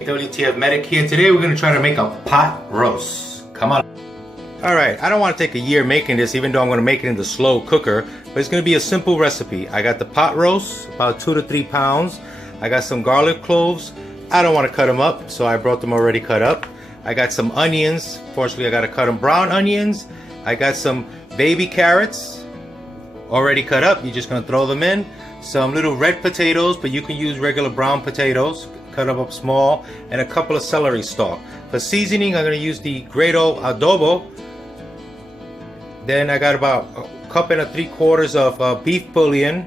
wtfmedic here. Today we're going to try to make a pot roast. Come on. Alright, I don't want to take a year making this, even though I'm going to make it in the slow cooker, but it's going to be a simple recipe. I got the pot roast, about 2 to 3 pounds. I got some garlic cloves. I don't want to cut them up, so I brought them already cut up. I got some onions. Fortunately, I got to cut them brown onions. I got some baby carrots already cut up. You're just going to throw them in. Some little red potatoes, but you can use regular brown potatoes, cut them up small, and a couple of celery stalk. For seasoning, I'm going to use the Grado adobo. Then I got about a cup and 3/4 of beef bouillon.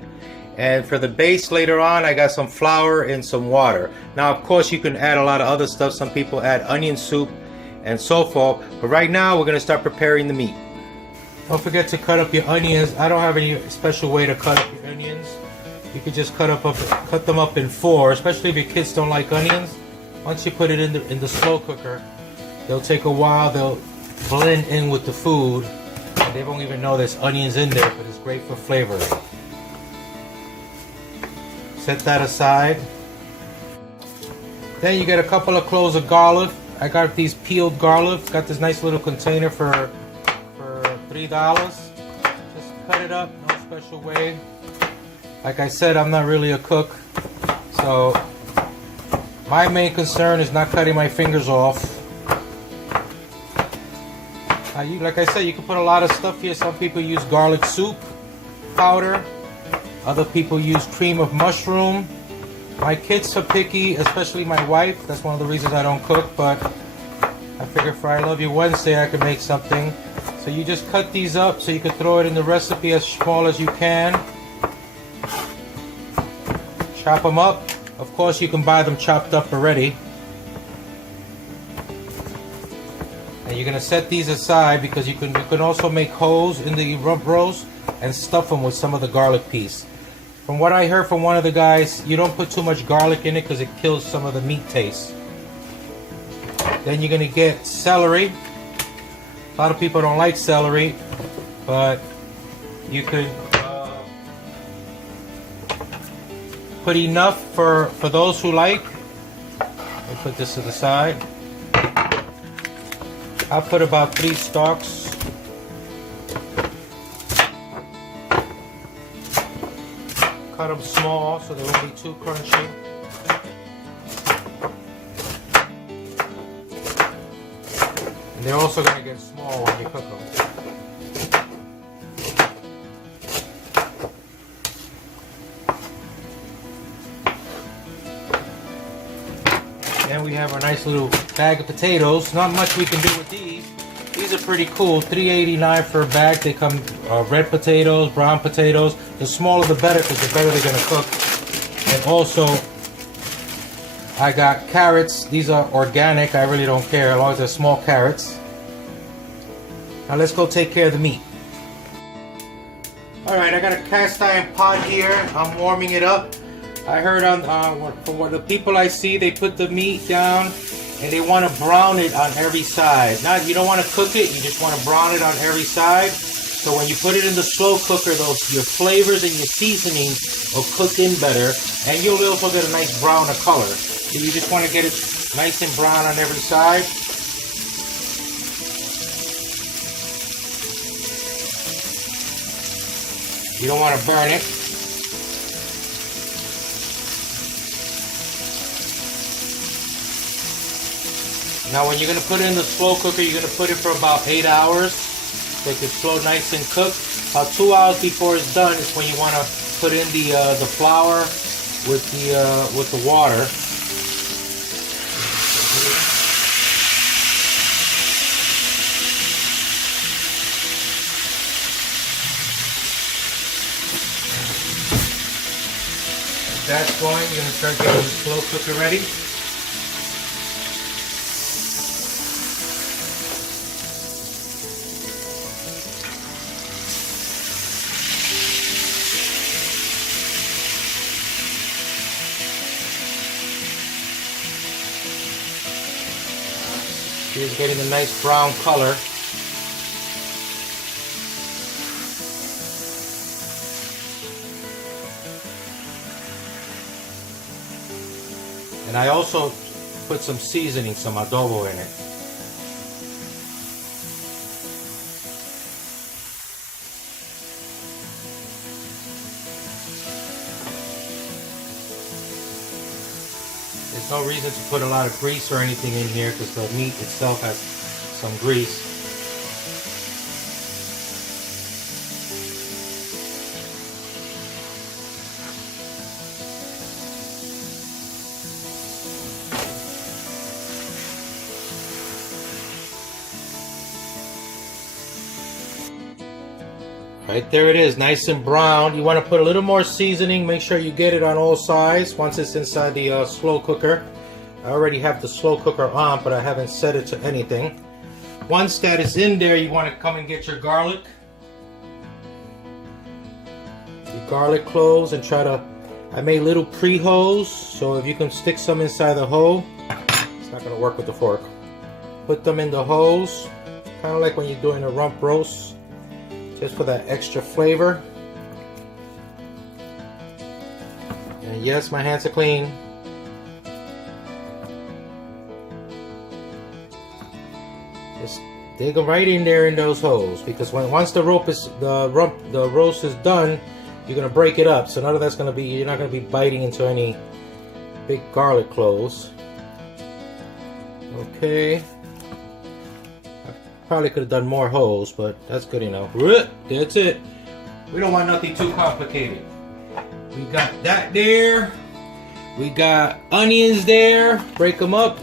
And for the base later on, I got some flour and some water. Now, of course, you can add a lot of other stuff. Some people add onion soup and so forth. But right now, we're going to start preparing the meat. Don't forget to cut up your onions. I don't have any special way to cut up your onions. You could just cut them up in 4, especially if your kids don't like onions. Once you put it in the slow cooker, they'll take a while. They'll blend in with the food. And they won't even know there's onions in there, but it's great for flavor. Set that aside. Then you get a couple of cloves of garlic. I got these peeled garlic. Got this nice little container for $3. Just cut it up, no special way. Like I said, I'm not really a cook, so my main concern is not cutting my fingers off. Like I said, you can put a lot of stuff here. Some people use garlic soup powder. Other people use cream of mushroom. My kids are picky, especially my wife. That's one of the reasons I don't cook, but I figure for I Love You Wednesday I can make something. So you just cut these up so you can throw it in the recipe as small as you can. Chop them up. Of course, you can buy them chopped up already. And you're gonna set these aside because you can also make holes in the rump roast and stuff them with some of the garlic piece. From what I heard from one of the guys, you don't put too much garlic in it because it kills some of the meat taste. Then you're gonna get celery. A lot of people don't like celery, but you could put enough for those who like. Let me put this to the side. I'll put about 3 stalks. Cut them small so they won't be too crunchy. And they're also going to get small when you cook them. Then we have our nice little bag of potatoes. Not much we can do with these. These are pretty cool. $3.89 for a bag. They come red potatoes, brown potatoes. The smaller the better, because the better they're going to cook. And also, I got carrots. These are organic. I really don't care as long as they're small carrots. Now let's go take care of the meat. Alright, I got a cast iron pot here. I'm warming it up. I heard from what the people I see, they put the meat down and they want to brown it on every side. You don't want to cook it, you just want to brown it on every side. So when you put it in the slow cooker, your flavors and your seasonings will cook in better, and you'll also get a nice brown color. So you just want to get it nice and brown on every side. You don't want to burn it. Now when you're going to put it in the slow cooker, you're going to put it for about 8 hours. So it can slow nice and cook. About 2 hours before it's done is when you want to put in the flour with the water. As that's going, you're going to start getting the slow cooker ready. It's getting a nice brown color. And I also put some seasoning, some adobo in it. There's no reason to put a lot of grease or anything in here because the meat itself has some grease. Right there it is, nice and brown. You want to put a little more seasoning. Make sure you get it on all sides once it's inside the slow cooker. I already have the slow cooker on, but I haven't set it to anything. Once that is in there, you want to come and get your garlic. Your garlic cloves and try to, I made little pre-holes, so if you can stick some inside the hole, it's not going to work with the fork. Put them in the holes, kind of like when you're doing a rump roast. Just for that extra flavor. And yes, my hands are clean. Just dig them right in there in those holes, because once the roast is done, you're gonna break it up. So none of that's gonna be, you're not gonna be biting into any big garlic cloves. Okay. Probably could have done more holes, but that's good enough. That's it. We don't want nothing too complicated. We got that there. We got onions there. Break them up.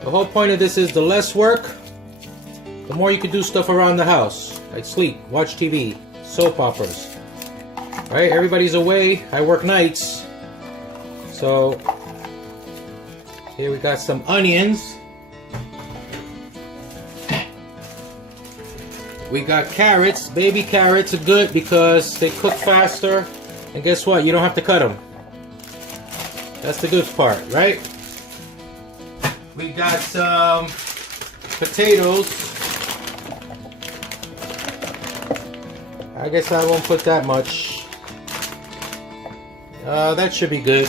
The whole point of this is the less work, the more you can do stuff around the house. Like sleep, watch TV, soap operas. Right? Everybody's away. I work nights. So here we got some onions. We got carrots. Baby carrots are good because they cook faster. And guess what? You don't have to cut them. That's the good part, right? We got some potatoes. I guess I won't put that much. That should be good.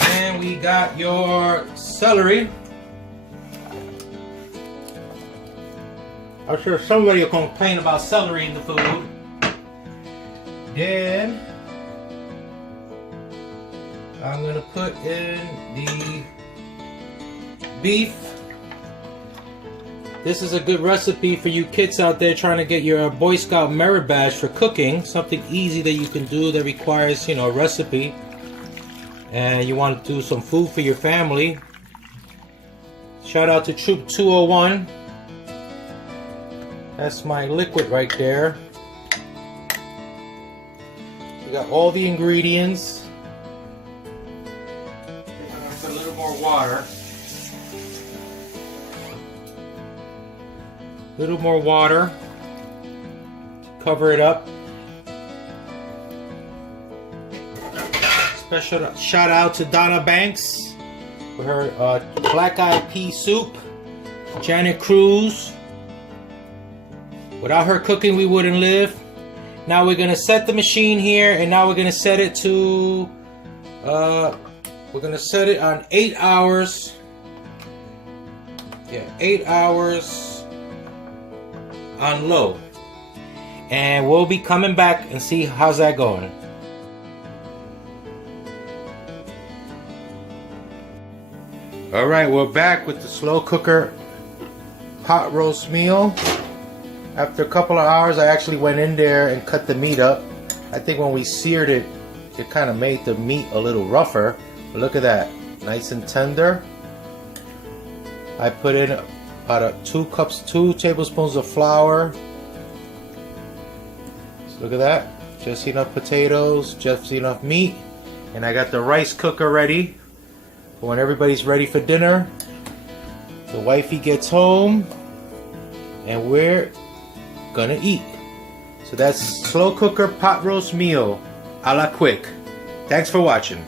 And we got your celery. I'm sure somebody will complain about celery in the food. Then I'm gonna put in the beef. This is a good recipe for you kids out there trying to get your Boy Scout merit badge for cooking. Something easy that you can do that requires, you know, a recipe. And you want to do some food for your family. Shout out to Troop 201. That's my liquid right there. You got all the ingredients. I'm gonna put a little more water. A little more water. Cover it up. Special shout out to Donna Banks for her black eyed pea soup. Janet Cruz. Without her cooking, we wouldn't live. Now we're gonna set the machine here, and now we're gonna set it to, we're gonna set it on 8 hours. Yeah, 8 hours on low. And we'll be coming back and see how's that going. All right, we're back with the slow cooker pot roast meal. After a couple of hours, I actually went in there and cut the meat up. I think when we seared it, it kind of made the meat a little rougher. But look at that, nice and tender. I put in about 2 tablespoons of flour. So look at that, just enough potatoes, just enough meat. And I got the rice cooker ready for when everybody's ready for dinner. The wifey gets home and we're gonna eat. So that's slow cooker pot roast meal a la quick. Thanks for watching.